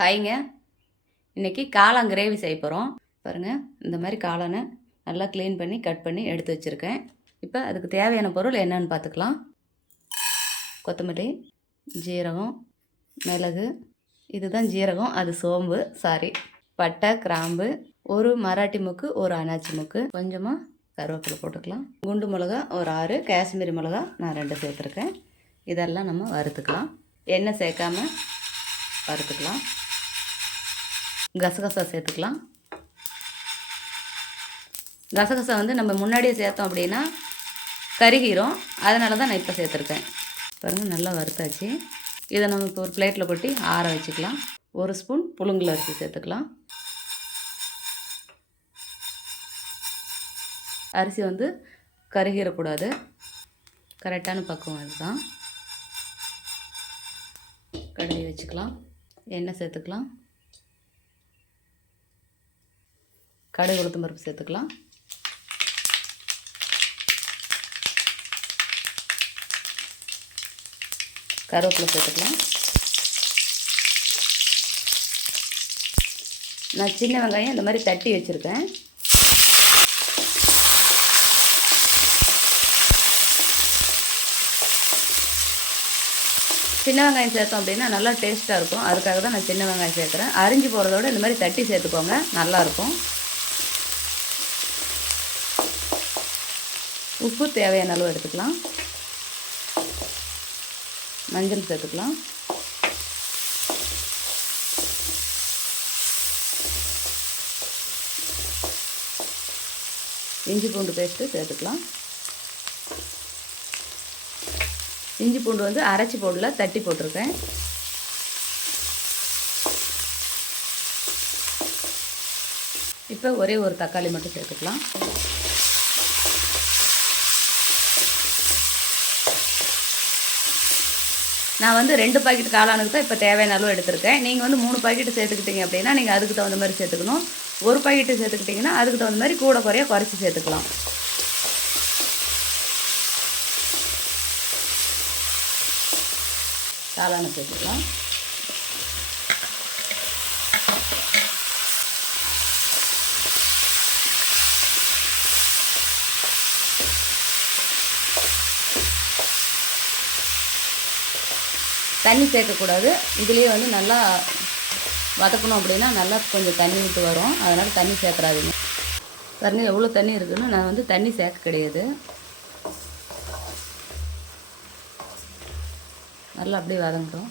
ஹாய்ங்க. இன்றைக்கி காளான் கிரேவி செய்ய போகிறோம். பாருங்கள், இந்த மாதிரி காளானை நல்லா க்ளீன் பண்ணி கட் பண்ணி எடுத்து வச்சுருக்கேன். இப்போ அதுக்கு தேவையான பொருள் என்னென்னு பார்த்துக்கலாம். கொத்தமல்லி, ஜீரகம், மிளகு, இதுதான் ஜீரகம், அது சோம்பு, பட்டை, கிராம்பு, ஒரு மராட்டி மூக்கு, ஒரு அனாச்சி மூக்கு, கொஞ்சமாக கருவேப்பிலை போட்டுக்கலாம். குண்டு மிளகா ஒரு 6, காஷ்மீரி மிளகா நான் 2 சேர்த்துருக்கேன். இதெல்லாம் நம்ம வறுத்துக்கலாம். எண்ணெய் சேர்க்காமல் வறுத்துக்கலாம். கசகசா சேர்த்துக்கலாம். கசகசா நம்ம முன்னாடியே சேர்த்தோம் அப்படின்னா கருகிரும். அதனால தான் நான் இப்போ சேர்த்துருக்கேன். பாருங்கள், நல்லா வறுத்தாச்சு. இதை நம்ம இப்போ ஒரு பிளேட்டில் கொட்டி ஆற வச்சுக்கலாம். 1 ஸ்பூன் புழுங்கல் அரிசி சேர்த்துக்கலாம். அரிசி கருகிடக்கூடாது. கரெக்டான பக்குவம் அதுதான். கடாயை வச்சுக்கலாம். எண்ணெய் சேர்த்துக்கலாம். கடுகு, உளுத்தம் பருப்பு சேர்த்துக்கலாம். கருவேப்பிலை சேர்த்துக்கலாம். நான் சின்ன வெங்காயம் இந்த மாதிரி தட்டி வச்சுருக்கேன். சின்ன வெங்காயம் சேர்த்தோம் அப்படின்னா நல்லா டேஸ்ட்டாக இருக்கும். அதுக்காக தான் நான் சின்ன வெங்காயம் சேர்க்குறேன். அரிஞ்சு போகிறதோட இந்த மாதிரி தட்டி சேர்த்துக்கோங்க, நல்லாயிருக்கும். உப்பு தேவையான அளவு எடுத்துக்கலாம். மஞ்சள் சேர்த்துக்கலாம். இஞ்சி பூண்டு பேஸ்ட்டு சேர்த்துக்கலாம். இஞ்சி பூண்டு அரைச்சி போடல, தட்டி போட்டிருக்கேன். இப்போ ஒரே ஒரு தக்காளி மட்டும் சேர்த்துக்கலாம். நான் 2 பாக்கெட் காளானுக்கு தான் இப்போ தேவையான அளவு எடுத்திருக்கேன். நீங்கள் 3 பாக்கெட்டு சேர்த்துக்கிட்டீங்க அப்படின்னா நீங்கள் அதுக்கு தகுந்த மாதிரி சேர்த்துக்கணும். 1 பாக்கெட்டு சேர்த்துக்கிட்டிங்கன்னா அதுக்கு தகுந்த மாதிரி கூட குறைய குறைச்சி சேர்த்துக்கலாம். காளானை சேர்த்துக்கலாம். தண்ணி சேர்க்கக்கூடாது. இதுலேயே நல்லா வதக்கணும் அப்படின்னா நல்லா கொஞ்சம் தண்ணி விட்டு வரும். அதனால் தண்ணி சேர்க்குறாதீங்க. பாருங்கள் எவ்வளோ தண்ணி இருக்குதுன்னு. நான் தண்ணி சேர்க்க கிடையாது. நல்லா அப்படியே வதங்கட்டும்.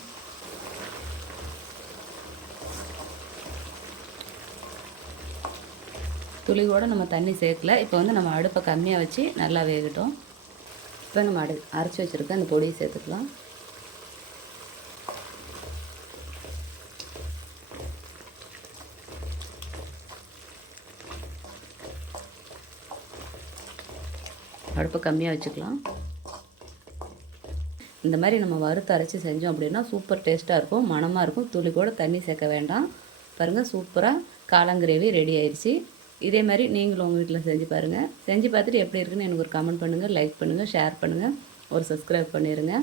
துளி கூட நம்ம தண்ணி சேர்க்கல. இப்போ நம்ம அடுப்பை கம்மியாக வச்சு நல்லா வேகட்டும். இப்போ நம்ம அரைச்சி வச்சுருக்க அந்த பொடியை சேர்த்துக்கலாம். அடுப்பை கம்மியாக வச்சுக்கலாம். இந்த மாதிரி நம்ம வறுத்து அரைச்சி செஞ்சோம் அப்படின்னா சூப்பர் டேஸ்ட்டாக இருக்கும், மணமாக இருக்கும். துளி கூட தண்ணி சேர்க்க வேண்டாம். பாருங்கள், சூப்பராக காளான் கிரேவி ரெடி ஆயிடுச்சு. இதே மாதிரி நீங்களும் உங்கள் வீட்டில் செஞ்சு பாருங்கள். செஞ்சு பார்த்துட்டு எப்படி இருக்குன்னு எனக்கு ஒரு கமெண்ட் பண்ணுங்கள், லைக் பண்ணுங்கள், ஷேர் பண்ணுங்கள், ஒரு சப்ஸ்கிரைப் பண்ணிடுங்க.